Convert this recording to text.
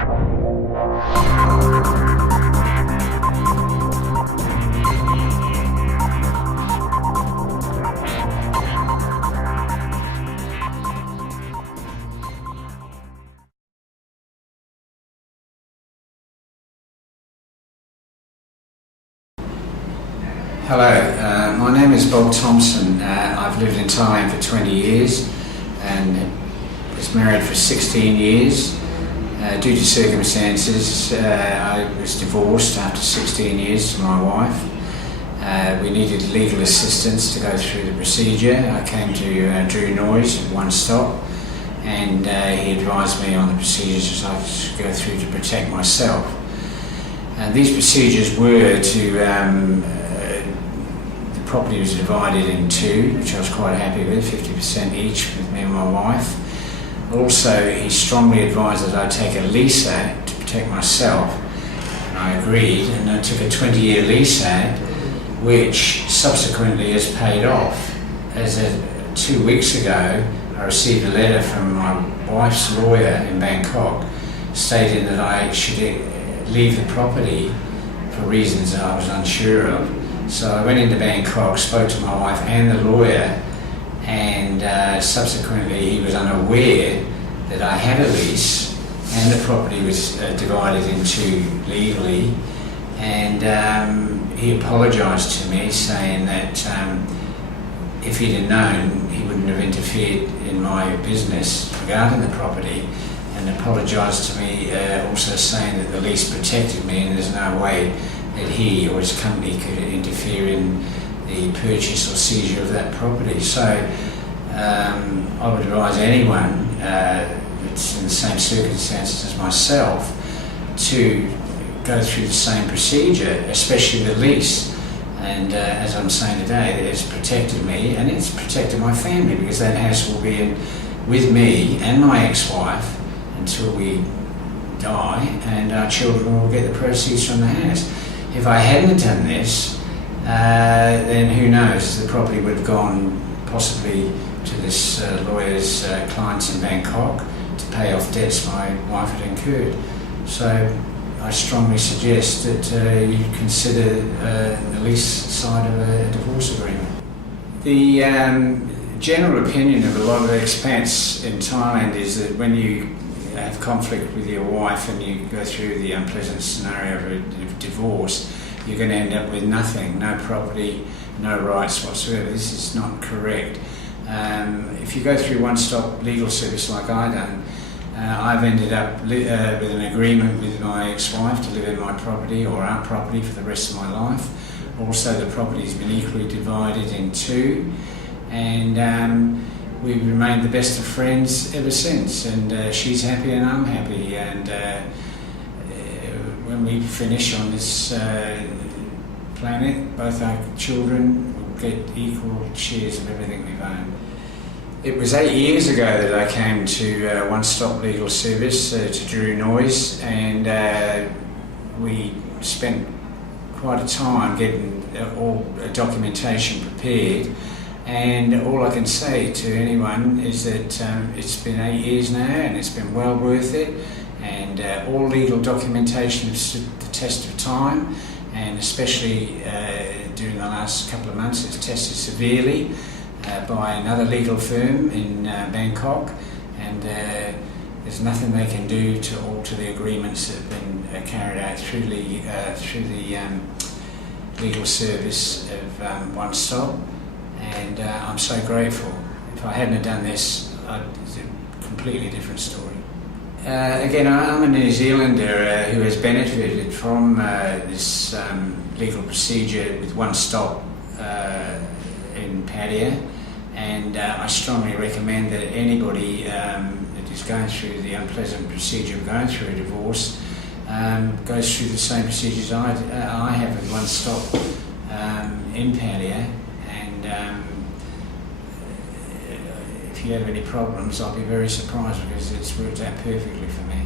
Hello, my name is Bob Thompson. I've lived in Thailand for 20 years and was married for 16 years. Due to circumstances, I was divorced after 16 years to my wife. We needed legal assistance to go through the procedure. I came to Noyes at One Stop, and he advised me on the procedures I should go through to protect myself. These procedures were to the property was divided in two, which I was quite happy with, 50% each with me and my wife. Also, he strongly advised that I take a lease out to protect myself, and I agreed, and I took a 20-year lease out, which subsequently has paid off. As 2 weeks ago, I received a letter from my wife's lawyer in Bangkok stating that I should leave the property for reasons that I was unsure of. So I went into Bangkok, spoke to my wife and the lawyer, and subsequently he was unaware that I had a lease and the property was divided in two legally, and he apologised to me, saying that if he'd have known, he wouldn't have interfered in my business regarding the property, and apologised to me also saying that the lease protected me and there's no way that he or his company could interfere in the purchase or seizure of that property. So I would advise anyone that's in the same circumstances as myself to go through the same procedure, especially the lease. And as I'm saying today, it's protected me and it's protected my family, because that house will be with me and my ex-wife until we die, and our children will get the proceeds from the house. If I hadn't done this, then who knows, the property would have gone possibly to this lawyer's clients in Bangkok to pay off debts my wife had incurred. So I strongly suggest that you consider the lease side of a divorce agreement. The general opinion of a lot of expats in Thailand is that when you have conflict with your wife and you go through the unpleasant scenario of a divorce, you're going to end up with nothing, no property, no rights whatsoever. This is not correct. If you go through one-stop legal service like I've done, I've ended up with an agreement with my ex-wife to live in my property or our property for the rest of my life. Also, the property's been equally divided in two, and we've remained the best of friends ever since, and she's happy and I'm happy, and when we finish on this planet, both our children will get equal shares of everything we've owned. It was 8 years ago that I came to One Stop Legal Service to Drew Noyes, and we spent quite a time getting all documentation prepared. And all I can say to anyone is that it's been 8 years now and it's been well worth it, and all legal documentation has stood the test of time, and especially during the last couple of months it's tested severely by another legal firm in Bangkok, and there's nothing they can do to alter the agreements that have been carried out through the legal service of One Stop. And I'm so grateful. If I hadn't have done this, it's a completely different story. Again, I'm a New Zealander who has benefited from this legal procedure with One Stop in Pattaya, and I strongly recommend that anybody that is going through the unpleasant procedure of going through a divorce goes through the same procedures I have with One Stop in Pattaya. If you have any problems, I'll be very surprised, because it's worked out perfectly for me.